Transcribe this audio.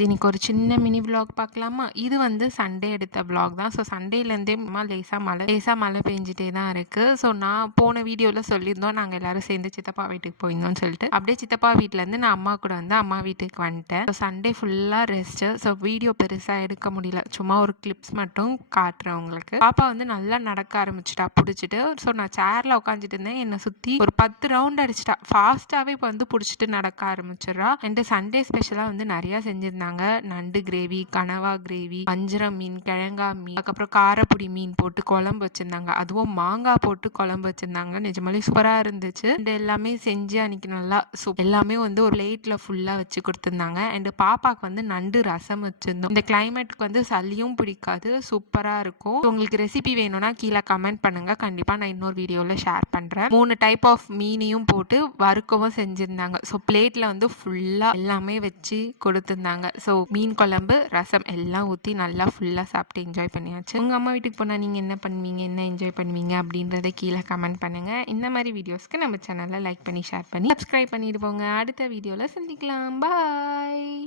Guys, இன்னைக்கு ஒரு சின்ன மினி விலாக் பார்க்கலாமா? இது வந்து சண்டே எடுத்த விலாக் தான். ஸோ சண்டேலேருந்தே லேசாக மழை பெஞ்சிட்டே தான் இருக்குது. ஸோ நான் போன வீடியோவில் சொல்லியிருந்தோம் நாங்கள் எல்லோரும் சேர்ந்து சித்தப்பா வீட்டுக்கு போயிருந்தோம்னு சொல்லிட்டு, அப்படியே சித்தப்பா வீட்டிலேருந்து நான் அம்மா கூட வந்து அம்மா வீட்டுக்கு வந்துட்டேன். ஸோ சண்டே ஃபுல்லாக ரெஸ்ட்டு. ஸோ வீடியோ பெருசாக எடுக்க முடியல, சும்மா ஒரு கிளிப்ஸ் மட்டும் காட்டுறேன் உங்களுக்கு. பாப்பா வந்து நல்லா நடக்க ஆரம்பிச்சிட்டா பிடிச்சிட்டு. ஸோ நான் சேரில் உட்காந்துட்டு இருந்தேன், என்னை சுற்றி ஒரு 10 ரவுண்ட் அடிச்சிட்டா. ஃபாஸ்ட்டாகவே இப்போ வந்து பிடிச்சிட்டு நடக்க ஆரம்பிச்சிடுறா. அண்ட் சண்டே ஸ்பெஷலாக வந்து நிறையா செஞ்சுருந்தாங்க. நண்டு கிரேவி, கனவா கிரேவி, வஞ்சரம் மீன், கிழங்கா மீன், அதுக்கப்புறம் காரப்பொடி மீன் போட்டு குழம்பு வச்சுருந்தாங்க. அதுவும் மாங்காய் போட்டு குழம்பு வச்சுருந்தாங்க. நிஜமாலே சூப்பராக இருந்துச்சு. அண்ட் எல்லாமே செஞ்சு அன்றைக்கி நல்லா எல்லாமே வந்து ஒரு பிளேட்டில் ஃபுல்லாக வச்சு கொடுத்துருந்தாங்க. அண்டு பாப்பாவுக்கு வந்து நண்டு ரசம் வச்சுருந்தோம். இந்த கிளைமேட்டுக்கு வந்து சளியும் பிடிக்காது, சூப்பராக இருக்கும். உங்களுக்கு ரெசிபி வேணும்னா கீழே கமெண்ட் பண்ணுங்கள், கண்டிப்பாக நான் இன்னொரு வீடியோவில் ஷேர் பண்ணுறேன். 3 டைப் ஆஃப் மீனையும் போட்டு வறுக்கவும் செஞ்சுருந்தாங்க. ஸோ பிளேட்டில் வந்து ஃபுல்லாக எல்லாமே வச்சு கொடுத்துருந்தாங்க. ஸோ மீன் குழம்பு, ரசம் எல்லாம் ஊற்றி நல்லா ஃபுல்லாக சாப்பிட்டு என்ஜாய் பண்ணியாச்சு. உங்கள் அம்மா வீட்டுக்கு போனால் நீங்கள் என்ன பண்ணுவீங்க, என்ன என்ஜாய் பண்ணுவீங்க அப்படின்றத கீழே கமெண்ட் பண்ணுங்கள். இந்த மாதிரி வீடியோஸ்க்கு நம்ம சேனலை லைக் பண்ணி ஷேர் பண்ணி சப்ஸ்கிரைப் பண்ணிட்டு போங்க. அடுத்த வீடியோவில் சந்திக்கலாம். பாய்.